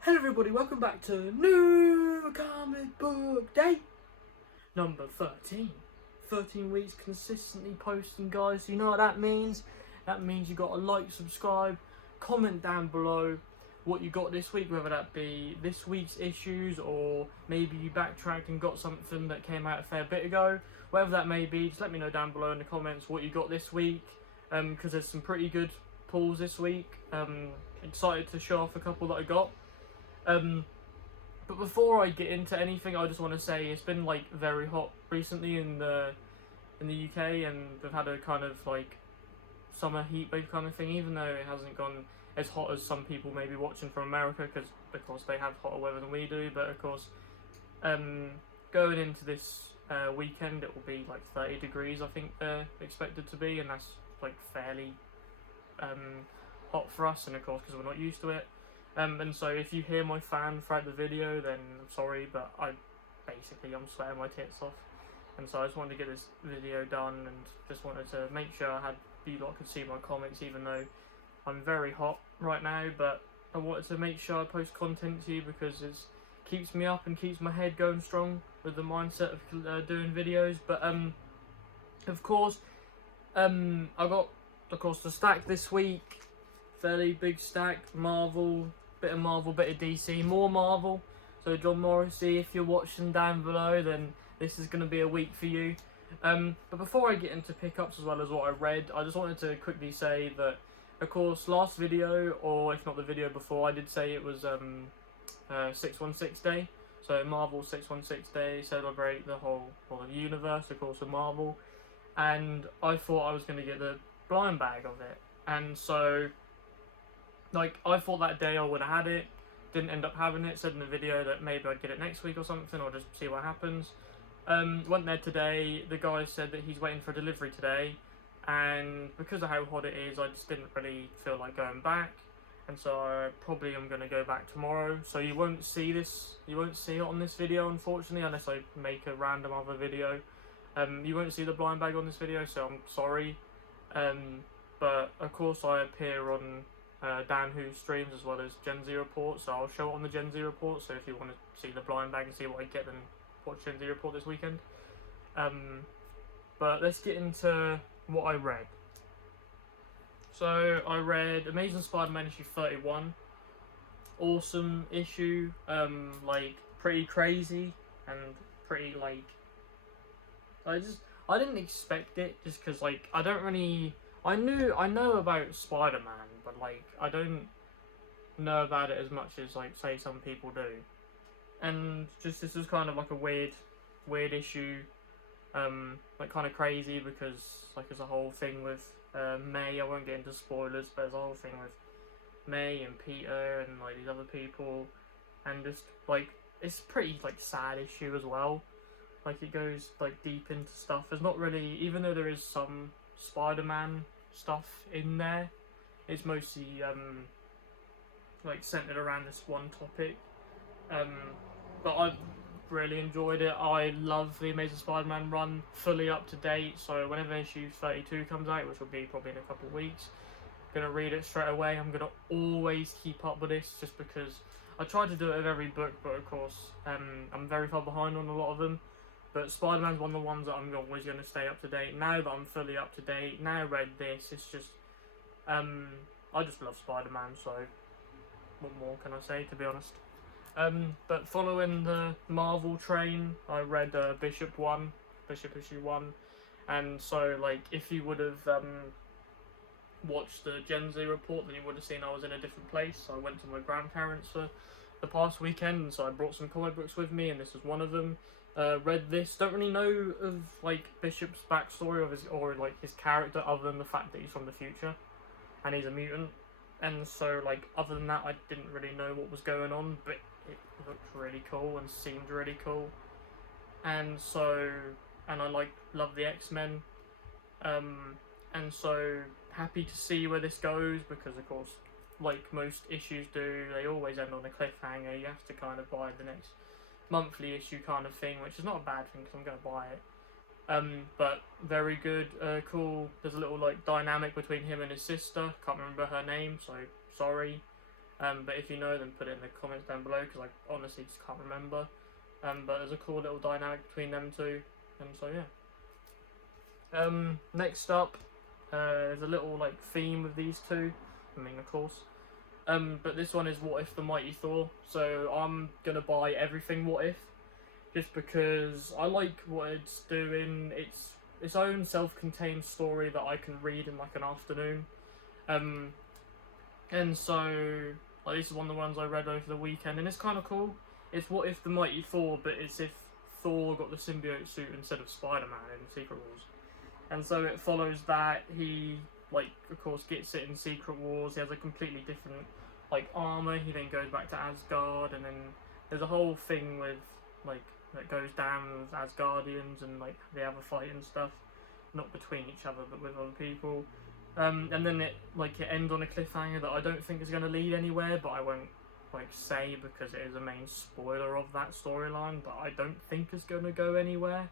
Hello everybody, welcome back to New Comic Book Day number 13. 13 weeks consistently posting, guys. You know what that means? That means you got to like, subscribe, comment down below what you got this week, whether that be this week's issues or maybe you backtracked and got something that came out a fair bit ago. Whatever that may be, just let me know down below in the comments what you got this week, because there's some pretty good pulls this week. Excited to show off a couple that I got. But before I get into anything, I just want to say it's been like very hot recently in the UK, and they've had a kind of like summer heat wave kind of thing. Even though it hasn't gone as hot as some people may be watching from America, because of course they have hotter weather than we do. But of course, going into this weekend, it will be like 30 degrees. I think they're expected to be, and that's like fairly hot for us. And of course, because we're not used to it. And so if you hear my fan throughout the video, then I'm sorry, but I'm sweating my tits off. And so I just wanted to get this video done and just wanted to make sure you lot could see my comments, even though I'm very hot right now. But I wanted to make sure I post content to you because it keeps me up and keeps my head going strong with the mindset of doing videos. But of course, I got the stack this week. Fairly big stack. Marvel, bit of DC, more Marvel. So John Morrissey, if you're watching down below, then this is going to be a week for you. But before I get into pickups as well as what I read, I just wanted to quickly say that, of course, last video, or if not the video before, I did say it was 616 Day. So Marvel 616 Day, celebrate the whole universe, of course, of Marvel. And I thought I was going to get the blind bag of it. And so, like, I thought that day I would have had it, didn't end up having it, said in the video that maybe I'd get it next week or something, or just see what happens. Went there today, the guy said that he's waiting for delivery today, and because of how hot it is, I just didn't really feel like going back, and so I probably am going to go back tomorrow. So you won't see it on this video, unfortunately, unless I make a random other video. You won't see the blind bag on this video, so I'm sorry. But of course I appear on Dan Who streams as well as Gen Z Report, so I'll show it on the Gen Z Report. So if you want to see the blind bag and see what I get, then watch Gen Z Report this weekend. But let's get into what I read. So I read Amazing Spider-Man issue 31. Awesome issue, like pretty crazy and pretty like I didn't expect it, just because like I know about Spider-Man, but like I don't know about it as much as like say some people do. And just this is kind of like a weird issue, like kind of crazy because like there's a whole thing with May. I won't get into spoilers, but there's a whole thing with May and Peter and like these other people, and just like it's pretty like sad issue as well. Like it goes like deep into stuff. There's not really, even though there is some Spider-Man stuff in there, it's mostly like centered around this one topic. But I really enjoyed it. I love the Amazing Spider-Man run, fully up to date. So whenever issue 32 comes out, which will be probably in a couple of weeks, I'm gonna read it straight away. I'm gonna always keep up with this, just because I try to do it with every book, but of course I'm very far behind on a lot of them. But Spider-Man's one of the ones that I'm always going to stay up to date. Now that I'm fully up to date, now I read this, it's just, I just love Spider-Man, so what more can I say, to be honest. But following the Marvel train, I read Bishop issue 1, and so, like, if you would have watched the Gen Z Report, then you would have seen I was in a different place. So I went to my grandparents for the past weekend, and so I brought some comic books with me, and this was one of them. Read this. Don't really know of like Bishop's backstory or like his character, other than the fact that he's from the future and he's a mutant. And so like other than that, I didn't really know what was going on, but it looked really cool and seemed really cool. And I love the X-Men. And so happy to see where this goes, because of course, like most issues do, they always end on a cliffhanger. You have to kind of buy the next monthly issue kind of thing, which is not a bad thing because I'm going to buy it. But very good, cool. There's a little like dynamic between him and his sister. Can't remember her name, so sorry. But if you know, then put it in the comments down below, because I honestly just can't remember. But there's a cool little dynamic between them two, and so yeah. Next up, there's a little like theme with these two. I mean, of course. But this one is What If the Mighty Thor. So I'm gonna buy everything What If, just because I like what it's doing. It's its own self-contained story that I can read in like an afternoon. And so like, this is one of the ones I read over the weekend, and it's kind of cool. It's What If the Mighty Thor, but it's if Thor got the symbiote suit instead of Spider-Man in Secret Wars. And so it follows that he, like, of course, gets it in Secret Wars. He has a completely different, like, armor. He then goes back to Asgard, and then there's a whole thing with, like, that goes down with Asgardians, and, like, they have a fight and stuff. Not between each other, but with other people. And then it ends on a cliffhanger that I don't think is going to lead anywhere, but I won't, like, say because it is a main spoiler of that storyline, but I don't think it's going to go anywhere.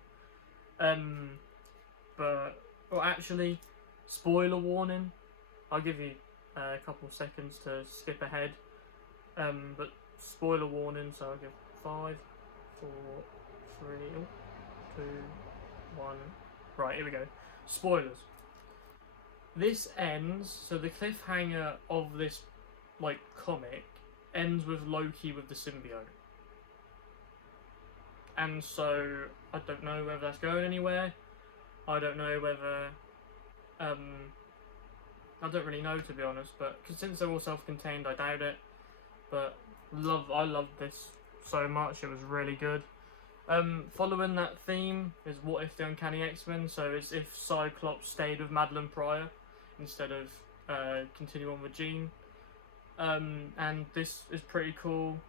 But, well, actually, spoiler warning. I'll give you a couple seconds to skip ahead. But spoiler warning, so I'll give 5, 4, 3, 2, 1. Right, here we go. Spoilers. This ends, so the cliffhanger of this, like, comic ends with Loki with the symbiote. And so, I don't know whether that's going anywhere. I don't know whether, I don't really know, to be honest, but cause since they're all self-contained, I doubt it. But I love this so much, it was really good. Following that theme is What If the Uncanny X-Men, so it's if Cyclops stayed with Madeline Pryor instead of continue on with Jean. And this is pretty cool.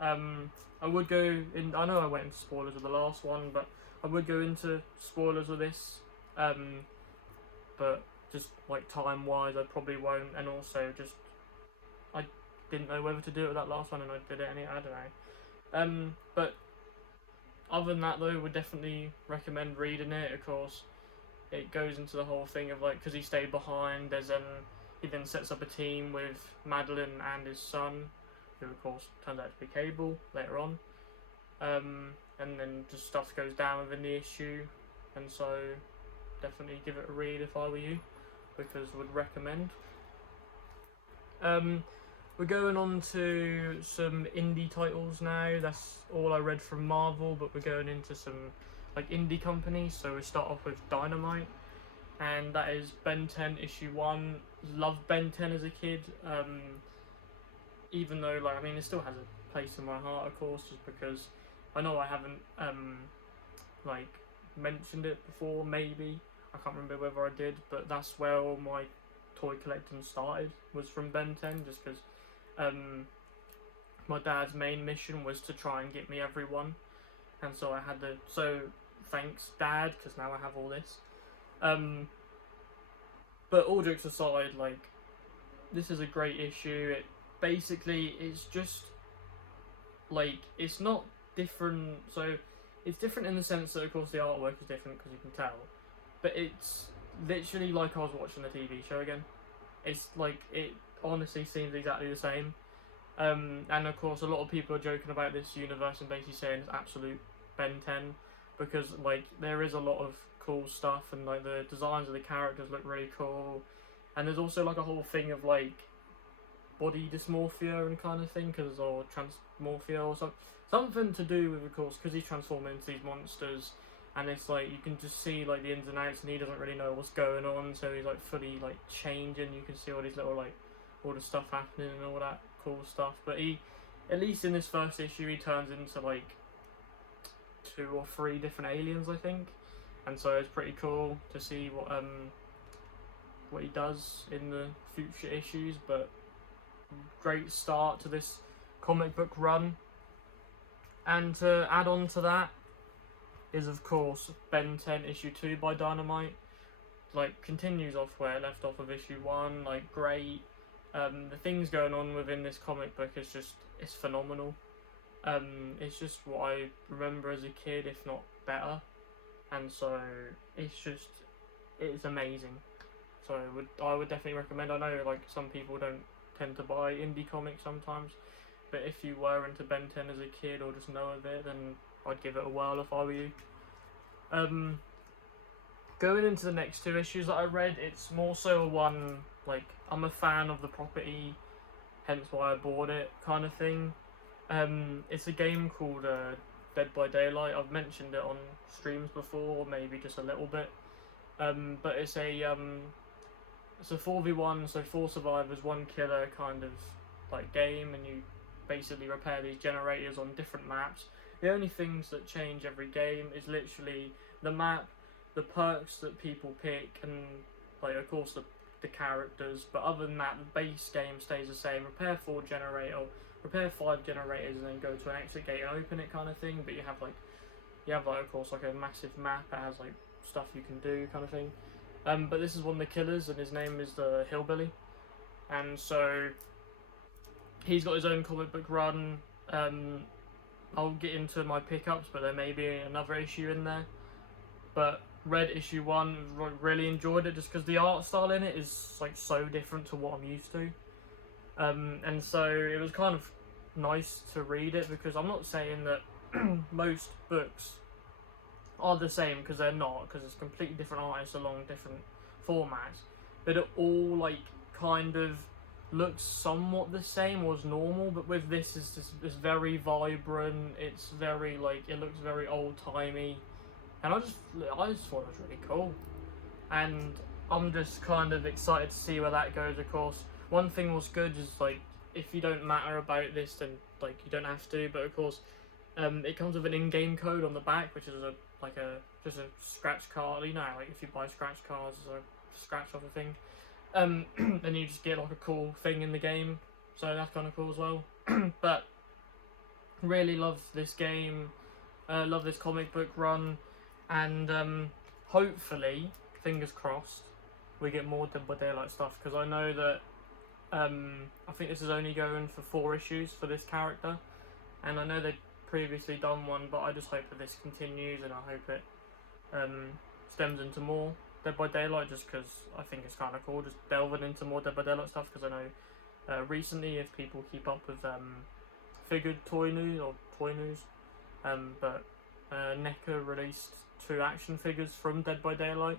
I would go in, I know I went into spoilers with the last one, but I would go into spoilers with this, but just like time wise I probably won't, and also just I didn't know whether to do it with that last one and I did it anyway, I don't know. But other than that though, would definitely recommend reading it. Of course it goes into the whole thing of like, because he stayed behind, there's he then sets up a team with Madeline and his son, who of course turns out to be Cable later on. And then just stuff goes down within the issue, and so definitely give it a read if I were you, because would recommend. We're going on to some indie titles now. That's all I read from Marvel, but we're going into some like indie companies. So we start off with Dynamite, and that is Ben 10 issue 1. Loved Ben 10 as a kid, even though like, I mean, it still has a place in my heart, of course, just because I know I haven't like mentioned it before, maybe I can't remember whether I did, but that's where all my toy collecting started, was from Ben 10, just because my dad's main mission was to try and get me everyone, and so I had to, so thanks Dad, because now I have all this. But all jokes aside, like, this is a great issue. It basically, it's just like, it's not different, so it's different in the sense that of course the artwork is different, because you can tell, but it's literally like I was watching a TV show again. It's like, it honestly seems exactly the same. And of course a lot of people are joking about this universe and basically saying it's absolute Ben 10, because like there is a lot of cool stuff, and like the designs of the characters look really cool, and there's also like a whole thing of like body dysmorphia and kind of thing, because, or transmorphia or something to do with, of course, because he's transforming into these monsters, and it's like you can just see like the ins and outs, and he doesn't really know what's going on, so he's like fully like changing. You can see all these little like all the stuff happening and all that cool stuff. But he, at least in this first issue, he turns into like 2 or 3 different aliens, I think, and so it's pretty cool to see what he does in the future issues. But great start to this comic book run. And to add on to that is of course Ben 10 issue 2 by Dynamite. Like, continues off where it left off of issue 1, like great. The things going on within this comic book is just, it's phenomenal. It's just what I remember as a kid, if not better, and so it's amazing. So I would definitely recommend. I know like some people don't tend to buy indie comics sometimes. But if you were into Ben 10 as a kid or just know of it, then I'd give it a whirl if I were you. Going into the next 2 issues that I read, it's more so a one, like, I'm a fan of the property, hence why I bought it, kind of thing. It's a game called Dead by Daylight. I've mentioned it on streams before, maybe just a little bit. But it's a 4v1, so 4 survivors, 1 killer kind of like game, and you basically repair these generators on different maps. The only things that change every game is literally the map, the perks that people pick, and like of course the characters. But other than that, the base game stays the same. Repair 4 generator, repair 5 generators, and then go to an exit gate and open it, kind of thing. But you have like of course like a massive map that has like stuff you can do, kind of thing. But this is one of the killers, and his name is the Hillbilly, and so he's got his own comic book run. I'll get into my pickups, but there may be another issue in there. But read issue 1, really enjoyed it just because the art style in it is like so different to what I'm used to. And so it was kind of nice to read it, because I'm not saying that most books are the same, because they're not, because it's completely different artists along different formats, but it all like kind of looks somewhat the same or as normal. But with this, it's very vibrant, it's very like, it looks very old-timey, and I just thought it was really cool, and I'm just kind of excited to see where that goes. Of course, one thing was good is like, if you don't matter about this, then like you don't have to, but of course it comes with an in-game code on the back, which is just a scratch card. You know, like if you buy scratch cards, it's a scratch off a thing, and you just get like a cool thing in the game, so that's kind of cool as well. But really love this game, love this comic book run, and hopefully, fingers crossed, we get more Dead by Daylight stuff, because I know that I think this is only going for 4 issues for this character, and I know they've previously done one, but I just hope that this continues, and I hope it stems into more Dead by Daylight, just because I think it's kind of cool, just delving into more Dead by Daylight stuff, because I know recently, if people keep up with figured toy news, but NECA released 2 action figures from Dead by Daylight,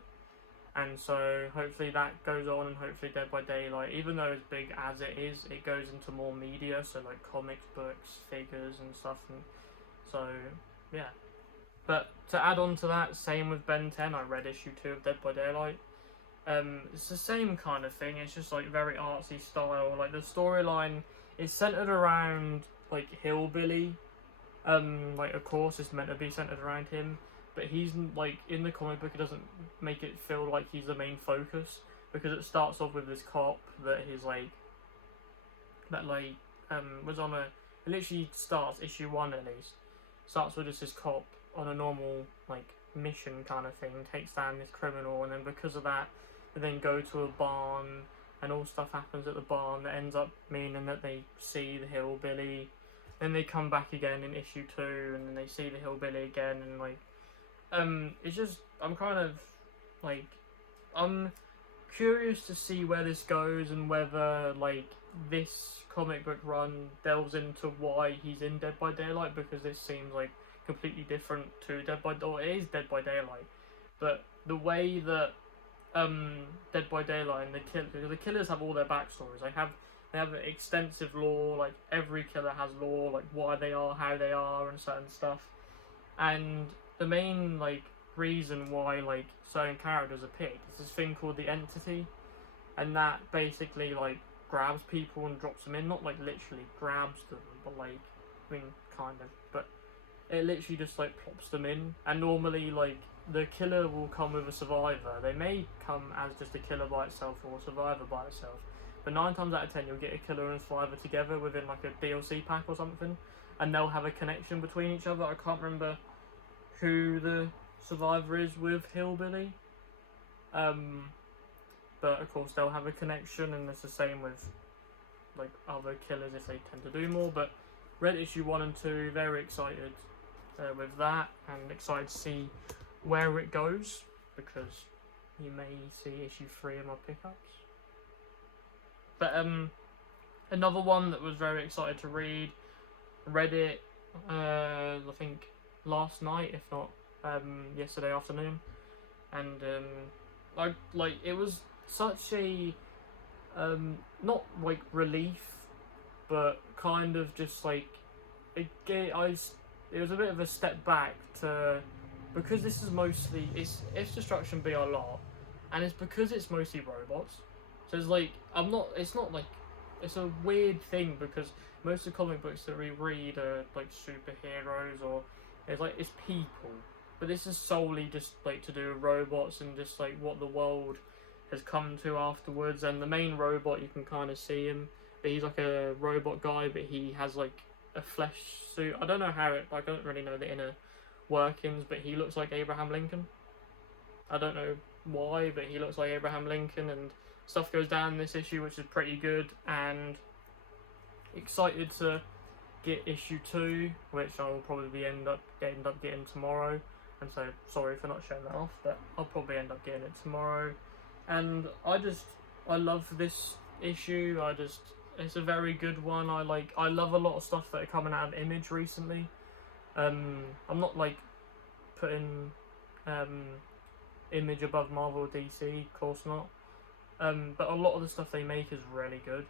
and so hopefully that goes on, and hopefully Dead by Daylight, even though as big as it is, it goes into more media, so like comics, books, figures and stuff, and so yeah. But to add on to that, same with Ben 10, I read issue 2 of Dead by Daylight. It's the same kind of thing, it's just like very artsy style, like the storyline is centered around like Hillbilly. Like of course it's meant to be centered around him, but he's like, in the comic book it doesn't make it feel like he's the main focus, because it starts off with this cop that he's like, was on a, it literally starts, issue 1 at least, starts with just this cop on a normal like mission kind of thing, takes down this criminal, and then because of that they then go to a barn, and all stuff happens at the barn that ends up meaning that they see the Hillbilly. Then they come back again in issue 2, and then they see the Hillbilly again, and like, it's just, I'm kind of like, I'm curious to see where this goes, and whether like this comic book run delves into why he's in Dead by Daylight, because this seems like completely different to Dead by Daylight. It is Dead by Daylight, but the way that Dead by Daylight and the killers have all their backstories. They have extensive lore, like every killer has lore, like why they are, how they are, and certain stuff. And the main like reason why like certain characters are picked is this thing called the Entity, and that basically like grabs people and drops them in, not like literally grabs them, but like, I mean kind of, but it literally just like plops them in. And normally like the killer will come with a survivor. They may come as just a killer by itself or a survivor by itself, but 9 times out of 10 you'll get a killer and a survivor together within like a DLC pack or something, and they'll have a connection between each other. I can't remember who the survivor is with Hillbilly, but of course they'll have a connection, and it's the same with like other killers if they tend to do more. But read issue 1 and 2, very excited with that, and excited to see where it goes, because you may see issue 3 in my pickups. But Another one that was very excited to read it, I think last night, if not yesterday afternoon, and it was such a not like relief, but kind of just like it was a bit of a step back to, because this is mostly it's if Destruction Be Our Lot, and it's because it's mostly robots. So it's like it's not like it's a weird thing because most of the comic books that we read are like superheroes or it's people, but this is solely just like to do with robots and just like what the world has come to afterwards. And the main robot, you can kind of see him, but he's like a robot guy, but he has like a flesh suit. I don't know how I don't really know the inner workings, but he looks like Abraham Lincoln. I don't know why, but he looks like Abraham Lincoln, and stuff goes down in this issue, which is pretty good. And excited to get issue 2, which I will probably end up getting tomorrow. And so sorry for not showing that off, but I'll probably end up getting it tomorrow. And I love this issue. It's a very good one. I love a lot of stuff that are coming out of Image recently. I'm not like putting Image above Marvel or DC, of course not. But a lot of the stuff they make is really good.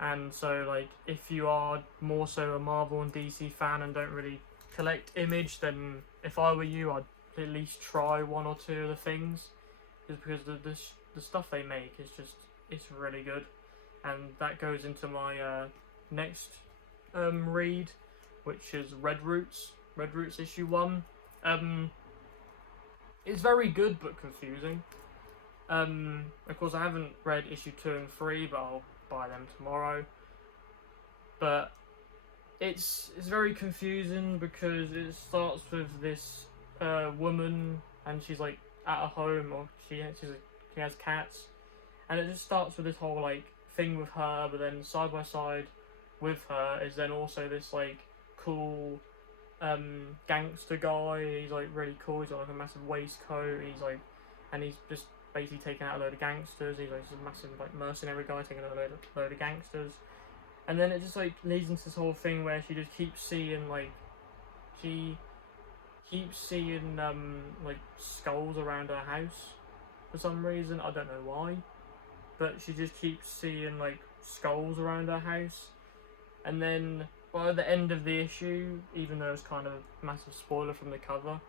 And so like if you are more so a Marvel and DC fan and don't really collect Image, then if I were you, I'd at least try one or two of the things, just because the stuff they make is it's really good. And that goes into my next read, which is Red Roots issue 1. It's very good but confusing. Of course I haven't read issue 2 and 3, but I'll buy them tomorrow. But it's very confusing because it starts with this woman, and she's like at a home, or she has cats, and it just starts with this whole like thing with her, but then side by side with her is then also this like cool gangster guy. He's like really cool. He's got like a massive waistcoat. And he's just basically taking out a load of gangsters. He's like a massive like mercenary guy taking out a load of gangsters. And then it just like leads into this whole thing where she just keeps seeing like skulls around her house for some reason. I don't know why, but she just keeps seeing like skulls around her house. And then by the end of the issue, even though it's kind of a massive spoiler from the cover,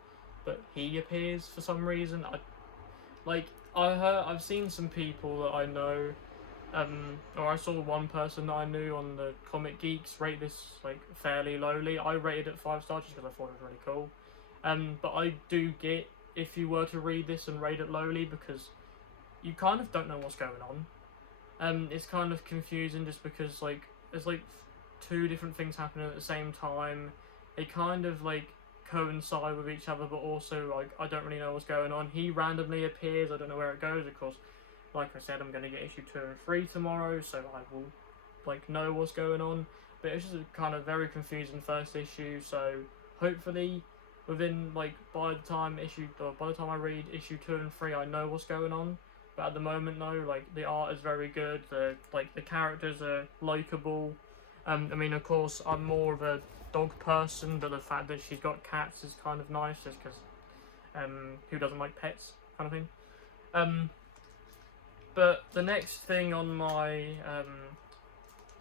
but he appears for some reason. I've seen some people that I know, or I saw one person that I knew on the Comic Geeks rate this like fairly lowly. I rated it 5 stars just because I thought it was really cool. But I do get if you were to read this and rate it lowly, because you kind of don't know what's going on. It's kind of confusing just because like there's like 2 different things happening at the same time. They kind of like coincide with each other, but also like I don't really know what's going on. He randomly appears, I don't know where it goes. Of course, like I said, I'm going to get issue 2 and 3 tomorrow, so I will like know what's going on. But it's just a kind of very confusing first issue, so hopefully within like by the time I read issue 2 and 3, I know what's going on. But at the moment, no, like the art is very good, the characters are likeable. I mean, of course, I'm more of a dog person, but the fact that she's got cats is kind of nice, just because who doesn't like pets, kind of thing. But the next thing on my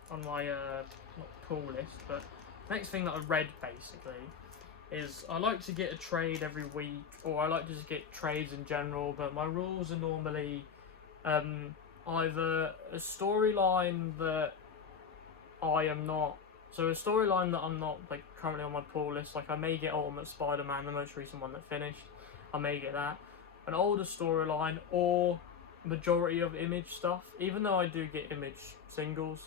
not pull list, but next thing that I read basically is I like to get a trade every week, or I like to just get trades in general. But my rules are normally either a storyline that I'm not like currently on my pull list. Like I may get Ultimate Spider-Man, the most recent one that finished. I may get that. An older storyline, or majority of Image stuff. Even though I do get Image singles,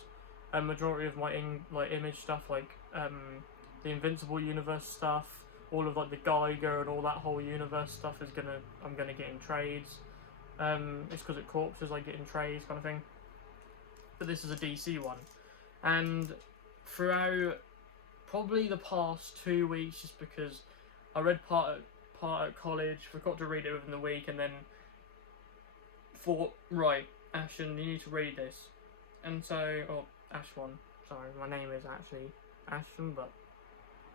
and majority of my Image stuff, like the Invincible Universe stuff, all of like the Geiger and all that whole universe stuff I'm gonna get in trades. It's because it corpses I get in trades kind of thing. But this is a DC one. And throughout probably the past 2 weeks, just because I read part at college, forgot to read it within the week, and then thought, right, Ashton, you need to read this. And so, Ashwan. Sorry, my name is actually Ashton, but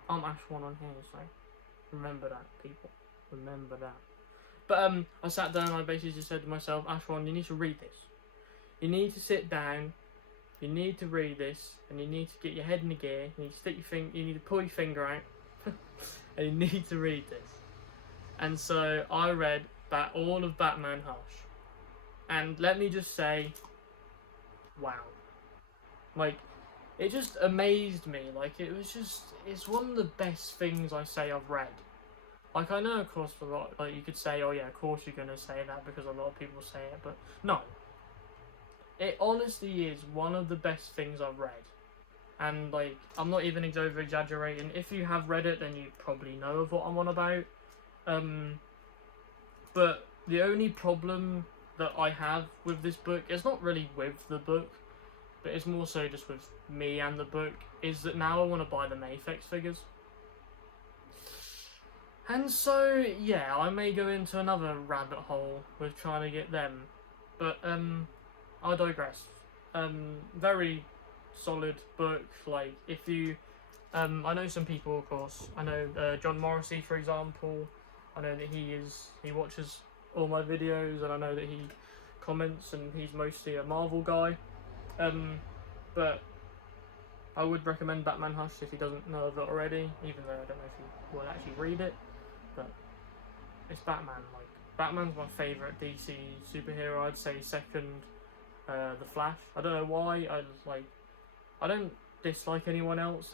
I'm Ashwan on here, so remember that, people. Remember that. But I sat down and I basically just said to myself, Ashwan, you need to read this. You need to sit down, you need to read this, and you need to get your head in the gear, you need to stick your finger, you need to pull your finger out, and you need to read this. And so I read all of Batman Hush. And let me just say, wow. Like, it just amazed me. Like, it's one of the best things I say I've read. Like, I know, of course, a lot, like, you could say, oh yeah, of course you're going to say that because a lot of people say it, but no. It honestly is one of the best things I've read. And, like, I'm not even over-exaggerating. If you have read it, then you probably know of what I'm on about. But the only problem that I have with this book is not really with the book, but it's more so just with me and the book, is that now I want to buy the Mafex figures. And so, yeah, I may go into another rabbit hole with trying to get them. But, I digress. Very solid book. Like, if you... I know some people, of course. I know John Morrissey, for example. I know that he watches all my videos, and I know that he comments, and he's mostly a Marvel guy. But I would recommend Batman Hush if he doesn't know of it already, even though I don't know if he will actually read it. But it's Batman. Like, Batman's my favourite DC superhero. I'd say second, The Flash. I don't know why. I don't dislike anyone else.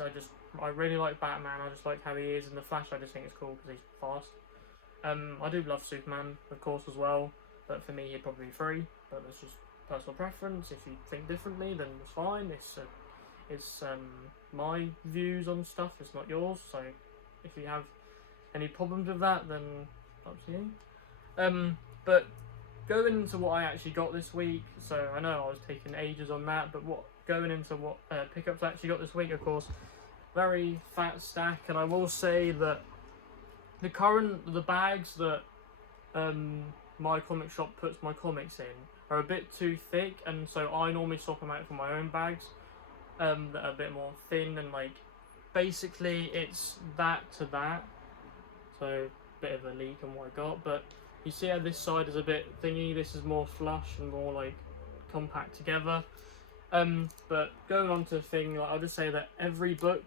I really like Batman. I just like how he is, and The Flash I just think it's cool because he's fast. I do love Superman, of course, as well, but for me he'd probably be free, but that's just personal preference. If you think differently, then it's fine. It's my views on stuff, it's not yours, so if you have any problems with that, then up to you. But going into what I actually got this week, so I know I was taking ages on that, but going into what pickups I actually got this week, of course, very fat stack, and I will say that the bags that my comic shop puts my comics in are a bit too thick, and so I normally swap them out for my own bags that are a bit more thin, and like basically it's that to that, so a bit of a leak on what I got. But you see how this side is a bit thingy, this is more flush and more like compact together. But going on to the thing, like, I'll just say that every book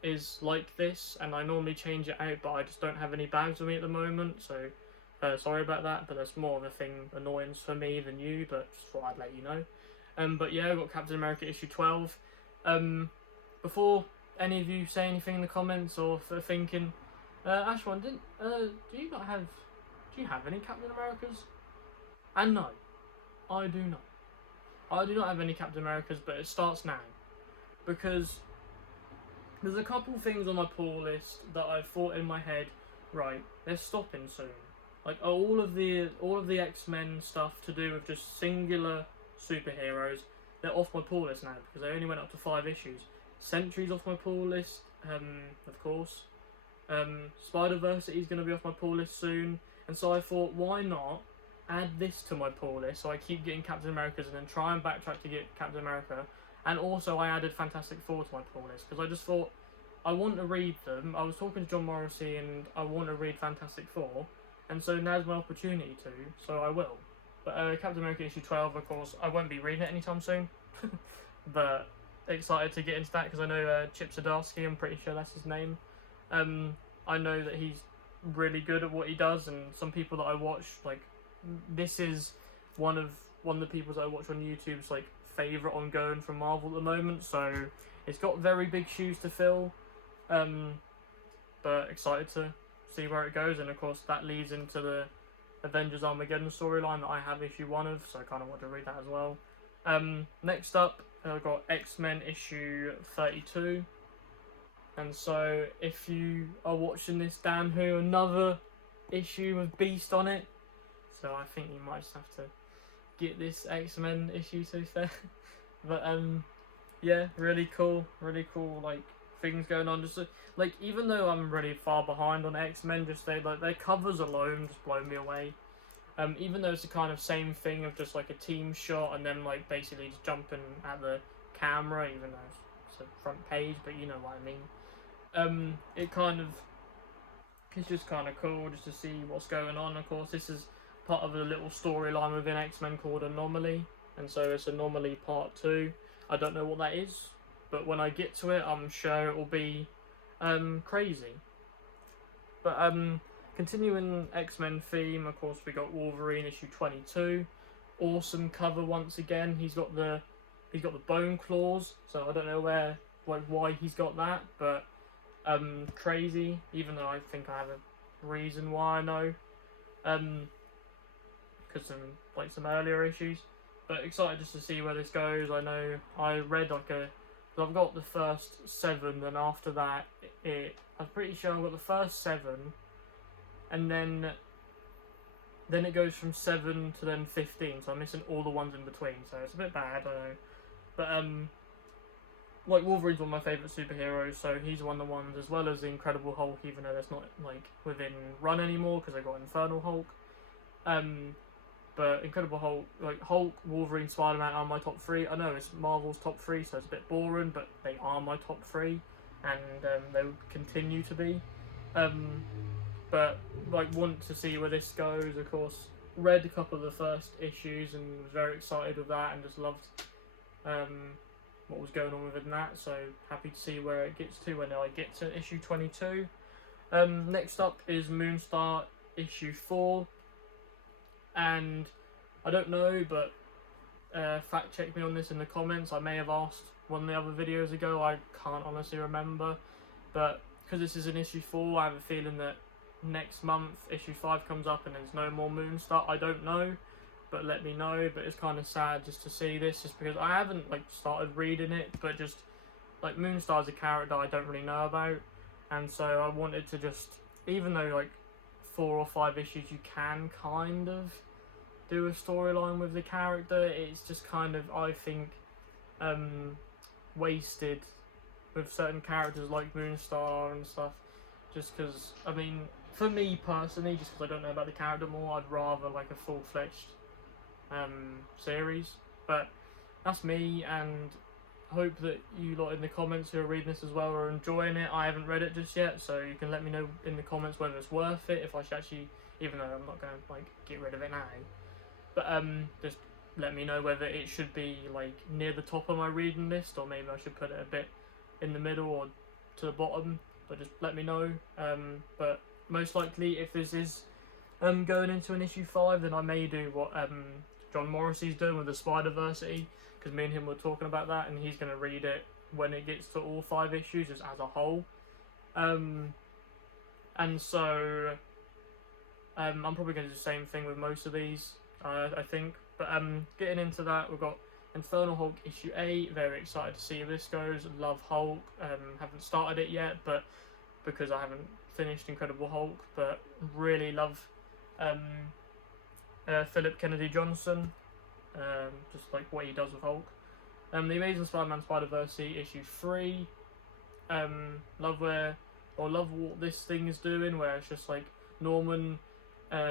is like this, and I normally change it out, but I just don't have any bags with me at the moment, so sorry about that, but that's more of a annoyance for me than you, but just thought I'd let you know. But yeah, I got Captain America issue 12. Before any of you say anything in the comments or thinking, Ashwan, do you have any Captain Americas? And no, I do not. I do not have any Captain Americas, but it starts now, because there's a couple things on my pull list that I've thought in my head, right, they're stopping soon. Like, all of the X-Men stuff to do with just singular superheroes, they're off my pull list now, because they only went up to 5 issues. Sentry's off my pull list, of course. Spider-Verse is going to be off my pull list soon, and so I thought, why not add this to my pull list, so I keep getting Captain Americas and then try and backtrack to get Captain America. And also I added Fantastic Four to my pull list, because I just thought, I want to read them. I was talking to John Morrissey and I want to read Fantastic Four, and so now's my opportunity to, so I will. But Captain America issue 12, of course, I won't be reading it anytime soon, but excited to get into that, because I know Chip Zdarsky, I'm pretty sure that's his name. I know that he's really good at what he does, and some people that I watch, like, this is one of the people that I watch on YouTube's like favourite ongoing from Marvel at the moment, so it's got very big shoes to fill, but excited to see where it goes. And of course that leads into the Avengers Armageddon storyline that I have issue 1 of, so I kind of want to read that as well. Next up, I've got X-Men issue 32, and so if you are watching this, Dan, who another issue with Beast on it, so I think you might just have to get this X-Men issue, to be fair. But yeah, really cool, like, things going on. Just like, even though I'm really far behind on X-Men, just their covers alone just blow me away. Even though it's the kind of same thing of just like a team shot and then like basically just jumping at the camera, even though it's a front page, but you know what I mean. It's just kind of cool just to see what's going on. Of course, this is part of a little storyline within X-Men called Anomaly, and so it's Anomaly Part 2. I don't know what that is, but when I get to it, I'm sure it will be crazy. But continuing X-Men theme, of course, we got Wolverine issue 22. Awesome cover once again. He's got the bone claws, so I don't know why he's got that, but crazy. Even though I think I have a reason why I know, because some earlier issues. But excited just to see where this goes. I know I read I've got the first 7, and after that, I'm pretty sure I've got the first 7, and then it goes from 7 to then 15, so I'm missing all the ones in between, so it's a bit bad, I know. But, like, Wolverine's one of my favourite superheroes, so he's one of the ones, as well as the Incredible Hulk, even though that's not, like, within run anymore, because I got Infernal Hulk. But Incredible Hulk, like Hulk, Wolverine, Spider-Man are my top 3. I know it's Marvel's top 3, so it's a bit boring, but they are my top 3, and they will continue to be. But like, want to see where this goes. Of course, read a couple of the first issues and was very excited with that, and just loved what was going on within that. So happy to see where it gets to when I get to issue 22. Next up is Moonstar issue 4. And I don't know, but fact check me on this in the comments. I may have asked one of the other videos ago, I can't honestly remember. But because this is an issue 4, I have a feeling that next month issue 5 comes up and there's no more Moonstar. I don't know, but let me know. But it's kind of sad just to see this, just because I haven't like started reading it, but just like Moonstar's a character I don't really know about, and so I wanted to just, even though like 4 or 5 issues you can kind of do a storyline with the character, it's just kind of, I think, wasted with certain characters like Moonstar and stuff, just because, I mean, for me personally, just because I don't know about the character more, I'd rather like a full-fledged series. But that's me, and I hope that you lot in the comments who are reading this as well are enjoying it. I haven't read it just yet, so you can let me know in the comments whether it's worth it, if I should actually, even though I'm not going to like get rid of it now, but just let me know whether it should be like near the top of my reading list, or maybe I should put it a bit in the middle or to the bottom. But just let me know. But most likely, if this is going into an issue 5, then I may do what John Morrissey's doing with the Spider-Versity, because me and him were talking about that, and he's going to read it when it gets to all 5 issues just as a whole. And so I'm probably going to do the same thing with most of these, I think. But getting into that, we've got Infernal Hulk issue 8. Very excited to see how this goes. Love Hulk. Haven't started it yet, but because I haven't finished Incredible Hulk, but really love Philip Kennedy Johnson. Just like what he does with Hulk. The Amazing Spider-Man Spider-Verse issue 3. Love what this thing is doing, where it's just like Norman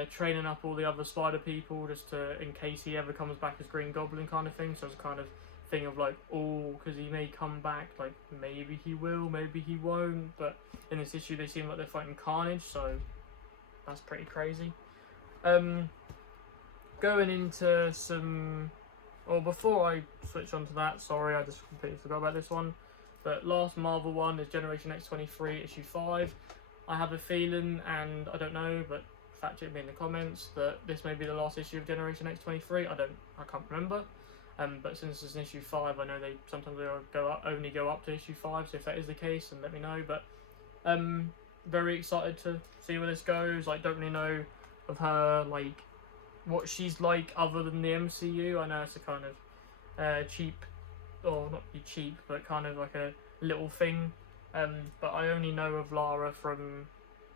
training up all the other Spider people just to, in case he ever comes back as Green Goblin kind of thing. So it's kind of thing of like, oh, because he may come back, like maybe he will, maybe he won't. But in this issue they seem like they're fighting Carnage, so that's pretty crazy. Going into some, or before I switch on to that, sorry, I just completely forgot about this one. But last Marvel one is Generation X-23 issue 5. I have a feeling, and I don't know, but fact check me in the comments, that this may be the last issue of Generation X-23. I can't remember. But since it's an issue 5, I know they sometimes only go up to issue 5. So if that is the case, then let me know. But very excited to see where this goes. Like, don't really know of her, like what she's like other than the MCU. I know it's a kind of cheap, or not be cheap, but kind of like a little thing. But I only know of Lara from,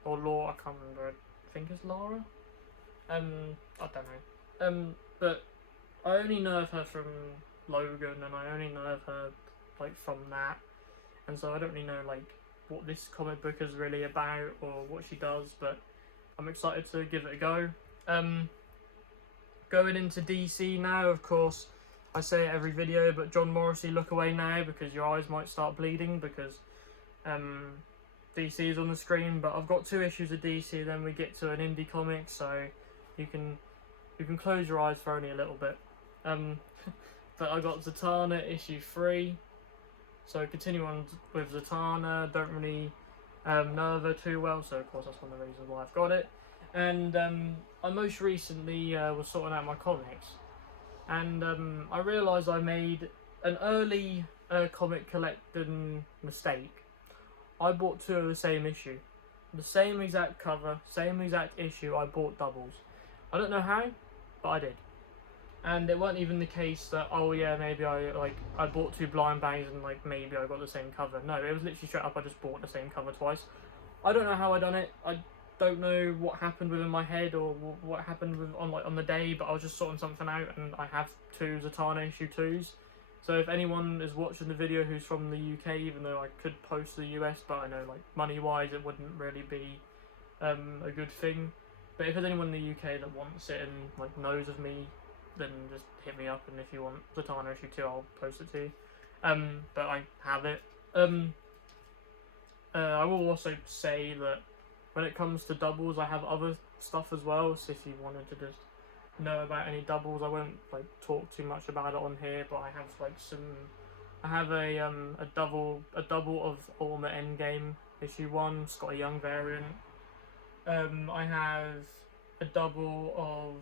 or Laura, I can't remember. I think it's Lara. I don't know. But I only know of her from Logan, and I only know of her like from that, and so I don't really know like what this comic book is really about or what she does. But I'm excited to give it a go. Going into DC now, of course, I say it every video, but John Morrissey, look away now because your eyes might start bleeding because DC is on the screen. But I've got 2 issues of DC, then we get to an indie comic, so you can close your eyes for only a little bit. But I got Zatanna issue 3, so continue on with Zatanna. Don't really know her too well, so of course that's one of the reasons why I've got it. And I most recently was sorting out my comics, and I realised I made an early comic collecting mistake. I bought 2 of the same issue, the same exact cover, same exact issue. I bought doubles. I don't know how, but I did. And it wasn't even the case that, oh yeah, maybe I bought 2 blind bags and like maybe I got the same cover. No, it was literally straight up, I just bought the same cover twice. I don't know how I done it. I don't know what happened within my head or what happened on the day, but I was just sorting something out, and I have 2 Zatanna issue 2s. So if anyone is watching the video who's from the UK, even though I could post to the US, but I know like money wise it wouldn't really be a good thing. But if there's anyone in the UK that wants it and like knows of me, then just hit me up, and if you want Zatanna issue 2, I'll post it to you. But I have it. I will also say that when it comes to doubles, I have other stuff as well, so if you wanted to just know about any doubles, I won't like talk too much about it on here, but I have like I have a double of Ultimate Endgame issue 1, Scotty Young variant. I have a double of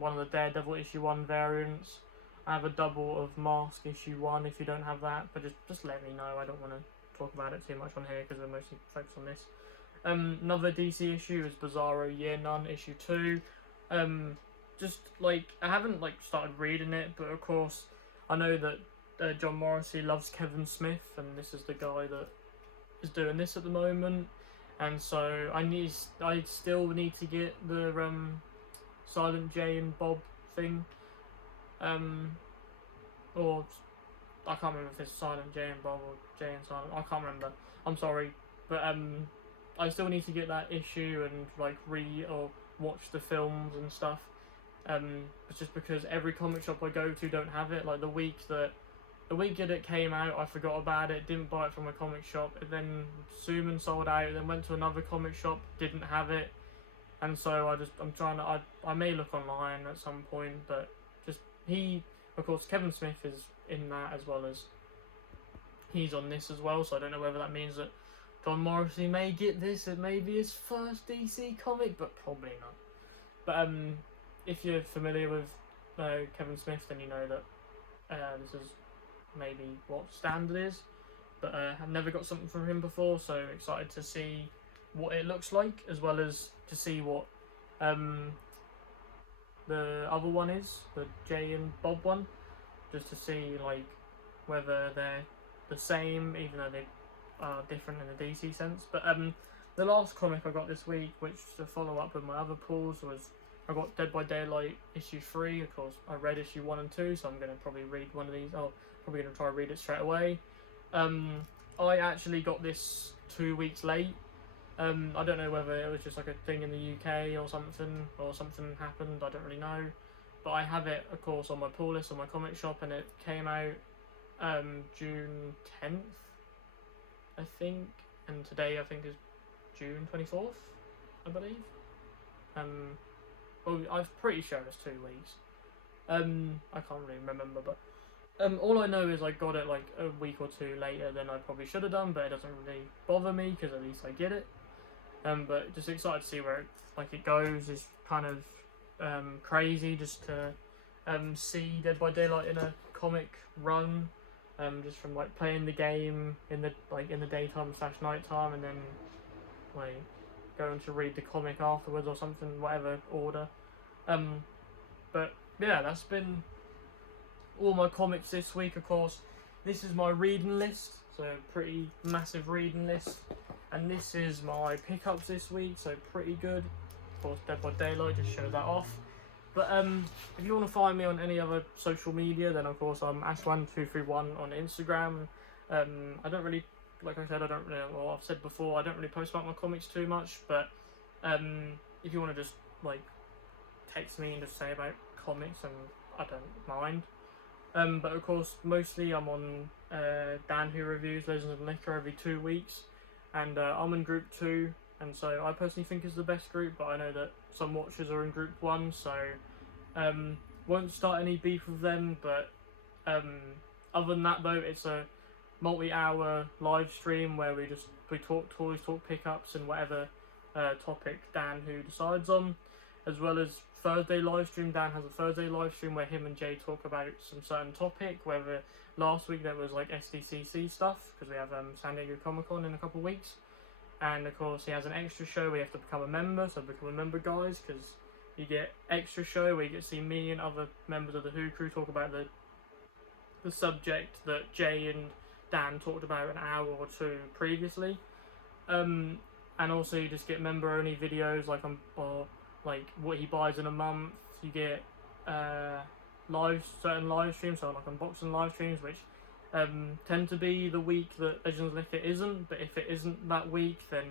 one of the Daredevil issue 1 variants. I have a double of Mask issue 1 if you don't have that, but just let me know. I don't want to talk about it too much on here because we're mostly focused on this. Another DC issue is Bizarro Year None issue 2. Just like I haven't like started reading it, but of course I know that John Morrissey loves Kevin Smith, and this is the guy that is doing this at the moment, and so I still need to get the Silent J and Bob thing, or I can't remember if it's Silent J and Bob or J and Silent. I can't remember. I'm sorry, but I still need to get that issue and like read or watch the films and stuff. It's just because every comic shop I go to don't have it. Like the week that it came out, I forgot about it, didn't buy it from a comic shop, and then Suman sold out, then went to another comic shop, didn't have it, and so I'm trying to, I may look online at some point, but just of course Kevin Smith is in that as well as he's on this as well, so I don't know whether that means that John Morrissey may get this, it may be his first DC comic, but probably not. But if you're familiar with Kevin Smith, then you know that this is maybe what standard is, but I've never got something from him before, so excited to see what it looks like, as well as to see what the other one is, the Jay and Bob one, just to see like whether they're the same, even though they are different in the DC sense. But the last comic I got this week, which to follow up with my other pulls, was I got Dead by Daylight issue 3. Of course, I read issue 1 and 2, so I'm going to probably read one of these. Oh, probably going to try to read it straight away. I actually got this 2 weeks late. I don't know whether it was just like a thing in the UK or something happened, I don't really know. But I have it, of course, on my pull list on my comic shop, and it came out June 10th, I think, and today I think is June 24th, I believe. Well, I'm pretty sure it's 2 weeks. I can't really remember, but all I know is I got it like a week or 2 later than I probably should have done, but it doesn't really bother me because at least I get it. But just excited to see where it goes. It's kind of crazy just to see Dead by Daylight in a comic run, just from like playing the game in the daytime / nighttime, and then like going to read the comic afterwards or something, whatever order. But yeah, that's been all my comics this week. Of course, this is my reading list, so pretty massive reading list, and this is my pickups this week, so pretty good. Of course, Dead by Daylight just show that off. But if you want to find me on any other social media, then of course I'm Ashwan231 on Instagram. I don't really, like I said, well, I've said before, I don't really post about my comics too much, but if you want to just like text me and just say about comics, and I don't mind. But of course, mostly I'm on Dan Who Reviews Legends of Liquor every 2 weeks, and I'm in Group 2, and so I personally think is the best group, but I know that some watchers are in Group 1, so won't start any beef with them, but other than that though, it's a multi-hour live stream where we talk toys, talk pickups, and whatever topic Dan Who decides on, as well as Thursday live stream. Dan has a Thursday live stream where him and Jay talk about some certain topic, whether last week that was like SDCC stuff, because we have San Diego Comic Con in a couple of weeks, and of course he has an extra show where you have to become a member, so become a member guys, because you get extra show where you get to see me and other members of the Who crew talk about the subject that Jay and Dan talked about an hour or two previously, and also you just get member only videos like or like what he buys in a month. You get certain live streams, so like unboxing live streams, which tend to be the week that Legends of Liquor isn't, but if it isn't that week, then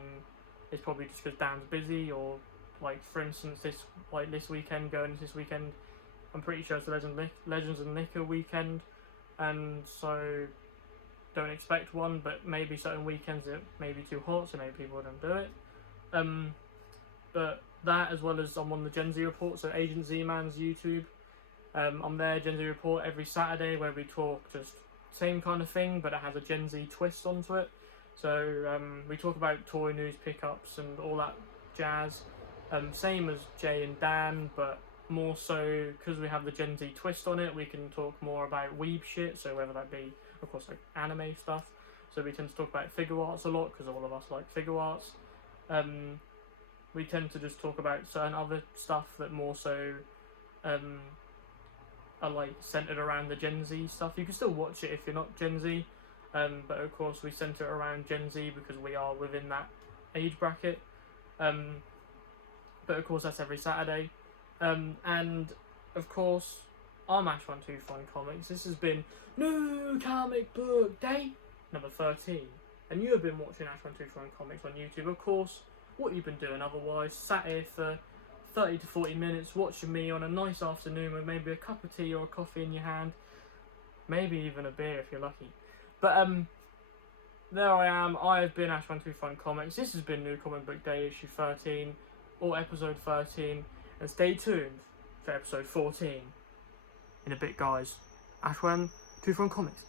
it's probably just because Dan's busy, or like for instance this weekend, going into this weekend, I'm pretty sure it's the Legends of Liquor weekend, and so don't expect one, but maybe certain weekends it may be too hot, so maybe people don't do it. But that, as well as I'm on the Gen Z Report, so Agent Z-Man's YouTube. I'm there, Gen Z Report, every Saturday, where we talk just same kind of thing, but it has a Gen Z twist onto it. So we talk about toy news, pickups, and all that jazz. Same as Jay and Dan, but more so because we have the Gen Z twist on it, we can talk more about weeb shit, so whether that be, of course, like anime stuff. So we tend to talk about figure arts a lot, because all of us like figure arts. We tend to just talk about certain other stuff that more so are like centered around the Gen Z stuff. You can still watch it if you're not Gen Z, but of course we center it around Gen Z because we are within that age bracket. But of course that's every Saturday. And of course I'm Ash125 Comics. This has been New Comic Book Day number 13, and you have been watching Ash125 Comics on YouTube. Of course, what you've been doing otherwise, sat here for 30 to 40 minutes watching me on a nice afternoon with maybe a cup of tea or a coffee in your hand, maybe even a beer if you're lucky. But there I am. I have been Ash125 Comics. This has been New Comic Book Day issue 13, or episode 13, and stay tuned for episode 14 in a bit, guys. Ash125 Comics.